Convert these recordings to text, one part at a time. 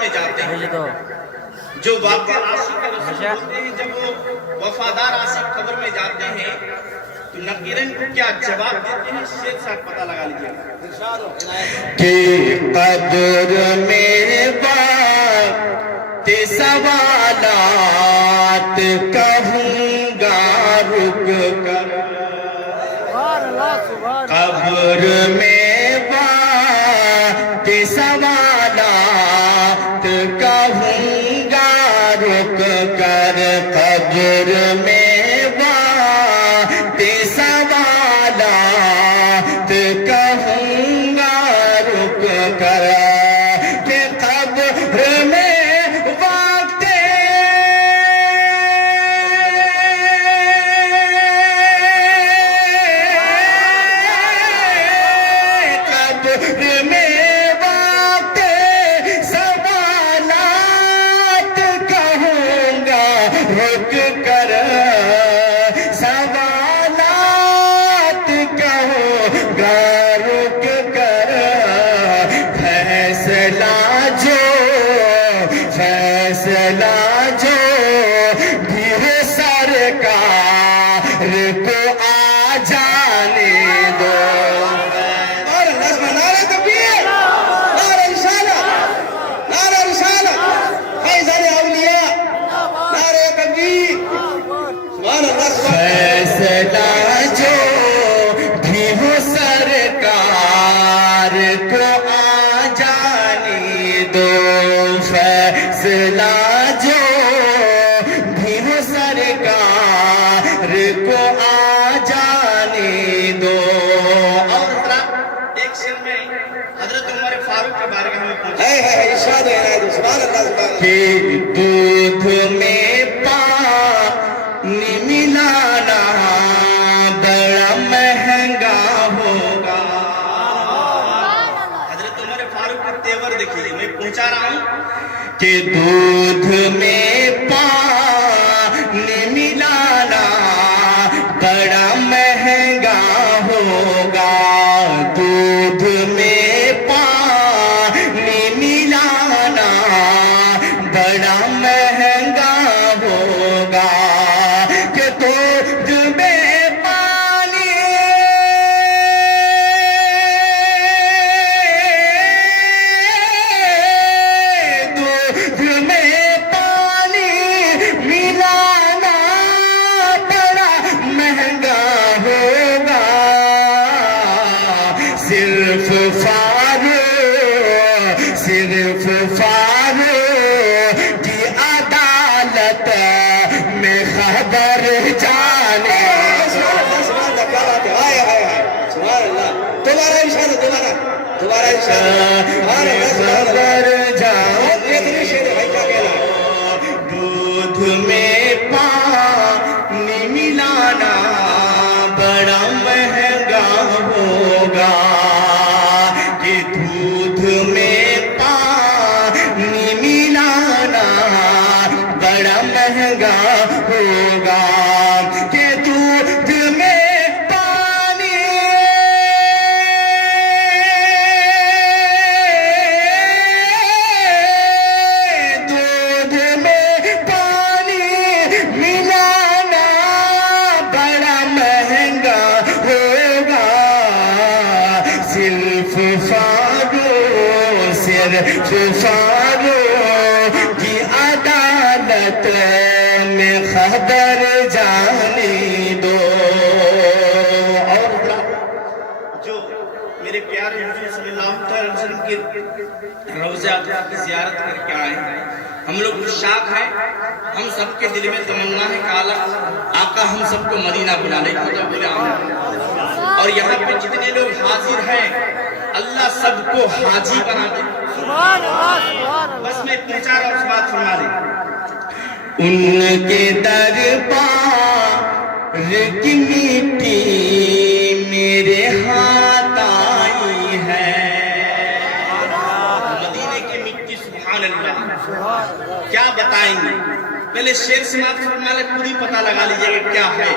میں جاتے ہیں جو واقع عاشق رسول ہوتے ہیں جب وہ وفادار عاشق قبر میں جاتے ہیں تو نقیرن کو کیا جواب دیتے ہیں شیخ صاحب پتہ لگا لیجیے کہ قبر میں بات سوالات کہوں گا رک کر قبر میں بات سوالات کہوں گا رک کر قبر میں بات سوالات کہوں گا رک کر کہ قبر میں وقت قبر میں وقت سوالات کہوں گا رک کر سوالات کہوں گا رک کر فیصلہ جو بھی سرکار کو آ جانے دو نعرہ تکبیر نعرہ رسالت نعرہ رسالت فیضان اولیاء نعرہ تکبیر سبحان اللہ فیصلہ جو بھی ہو سرکار کو آ جانے دو فیصلہ جو بھی ہو سرکار کو آ جانے دو اور ایک شعر میں حضرت عمر فاروق کے بارے میں پوچھا ہے ارشاد ہے سبحان اللہ سبحان اللہ کہ دودھ میں پانی ملانا بڑا مہنگا ہوگا حضرت عمر فاروق کا تیور دیکھیے میں پہنچا رہا ہوں کہ دودھ میں پانی ملانا بڑا مہنگا ہوگا دودھ میں پانی ملانا بڑا مہنگا ہوگا کہ دودھ میں پانی دودھ میں پانی ملانا بڑا مہنگا ہوگا صرف فاروق کی عدالت میں خبر جانے سبحان اللہ کیا بات ہے ہائے ہائے ہائے سبحان اللہ دوبارہ ارشاد دوبارہ ارشاد سبحان اللہ سبحان اللہ خبر جانے اتنی شعر ہے بھائی کیا کہنا ہے دودھ میں پانی ملانا بڑا مہنگا ہوگا کہ دودھ میں پانی ملانا بڑا مہنگا ہوگا کہ دودھ میں پانی دودھ میں پانی ملانا بڑا مہنگا ہوگا صرف فاروق کی عدالت میں خبر جانی دو اور جو میرے پیارے حضور صلی اللہ علیہ وسلم کی روضہ کی زیارت کر کے آئے ہیں ہم لوگ شاک ہیں ہم سب کے دل میں تمنا ہے کہ آقا ہم سب کو مدینہ بلا لے بولے آمین اور یہاں پہ جتنے لوگ حاضر ہیں اللہ سب کو حاجی بنا دے بس میں پہنچا رہا ہوں اس بات فرما دے ان کے دربار کی مٹی میرے ہاتھ آئی ہے مدینے کی مٹی سبحان اللہ کیا بتائیں گے پہلے شیر سماعت فرما لے خود ہی پتہ لگا لیجئے کہ کیا ہے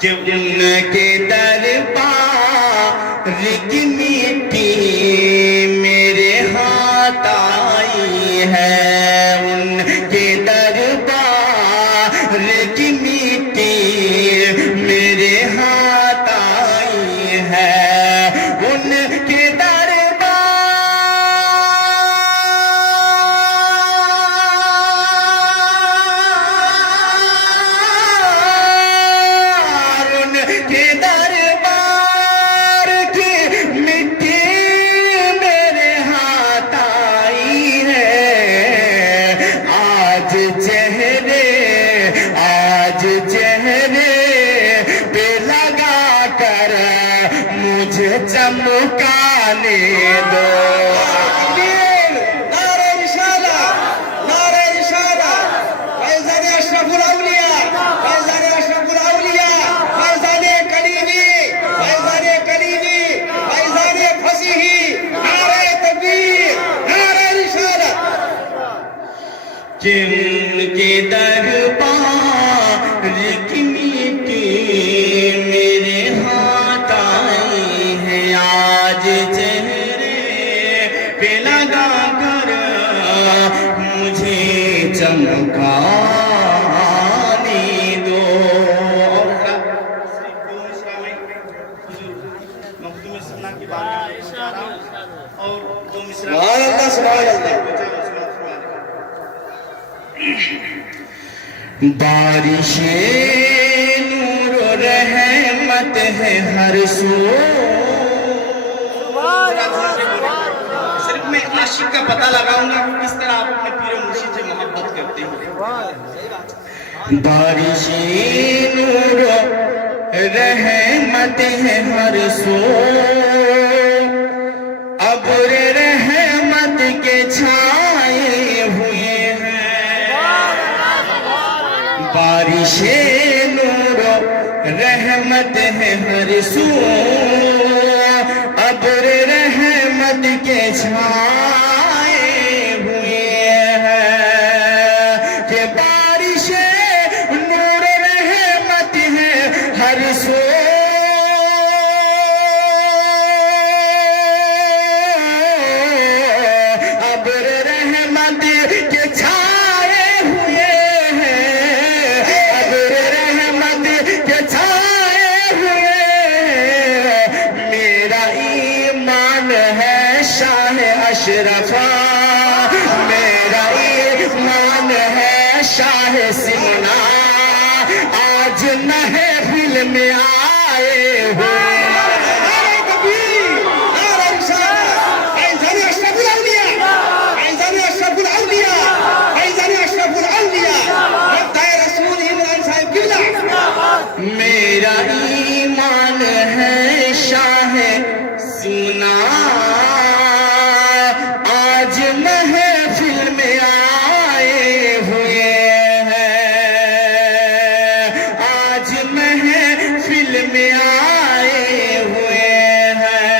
کہ ان کے دربار کی مٹی میرے ہاتھ آئی چمکانے دو نعرہ رسالت، نعرہ رسالت، فیضان اشرف الاولیاء، فیضان اشرف الاولیاء، فیضان کلیمی، فیضان کلیمی، فیضان فصیحی، نعرہ تکبیر، نعرہ رسالت۔ جن کے دربار کی میٹھی میرے ہاتھ آئی ہے، آج چہرے پہ لگا کر مجھے چمکانے دو۔ اور صرف دو مصرع میں حضور مخدوم سنہ کی بارگاہ میں پہنچا رہا ہوں اور دو مصرع سبحان اللہ، سبحان اللہ۔ بارش نور و رحمت ہے ہر سو۔ صرف میں عاشق کا پتہ لگاؤں گا کہ کس طرح آپ اپنے پیر و مرشد سے محبت کرتے ہیں۔ بارش نور و رحمت ہے ہر سو، ابر رحمت کے چھائے ہوئے ہیں۔ بارش نور و رحمت ہے ہر سو، ابر رحمت کے چھائے ہوئے ہیں۔ کہ بارش نور رحمت ہے ہر سو، ابر رحمت کے چھائے ہوئے ہیں، ابر رحمت کے چھائے ہوئے ہیں۔ میرا ایمان ہے شاہ اشرفا، میرا ایمان ہے شاہ سمنا، آج محفل میں آئے ہوئے۔ نعرہ تکبیر، نعرہ رسالت، فیضان اشرف الاولیاء، فیضان اشرف الاولیاء، فیضان اشرف الاولیاء، مدعی رسول عمران صاحب قبلہ۔ میرا ایمان ہے شاہ سنا، آج محفل میں آئے ہوئے ہیں، آج محفل میں آئے ہوئے ہیں۔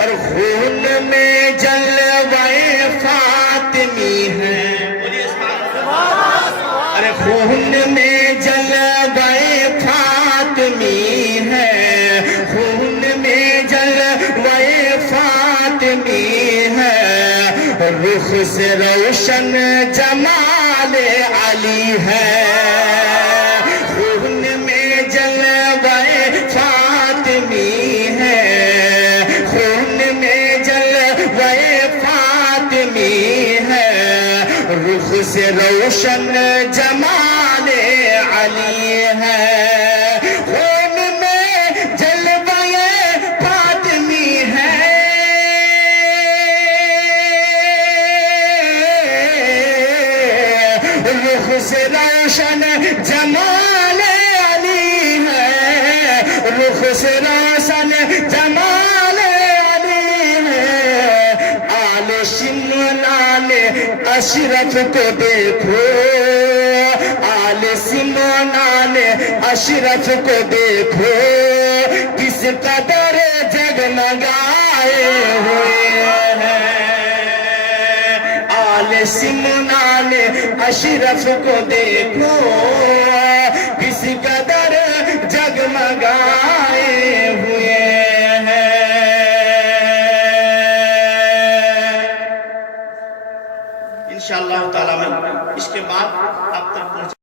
اور خون میں جلوہ فاطمی ہے، ارے خون میں جلوہ فاطمی ہے، خون میں جلوہ فاطمی ہے۔ رخ سے روشن جمال علی ہے، خون میں جلوہ فاطمی ہے، خون میں جلوہ فاطمی ہے۔ رخ سے روشن جمال علی ہے، خون میں جلوہ فاطمی ہے۔ رخ سے روشن جمال علی ہے، رخ سے روشن جمال علی ہے۔ آل شملان اشرف کو دیکھو، آل سمنان اشرف کو دیکھو، کس قدر جگمگائے ہوئے ہیں۔ آل سمنان اشرف کو دیکھو، کس قدر جگمگائے ہوئے ہیں۔ انشاءاللہ تعالی میں اس کے بعد آپ تک پہنچ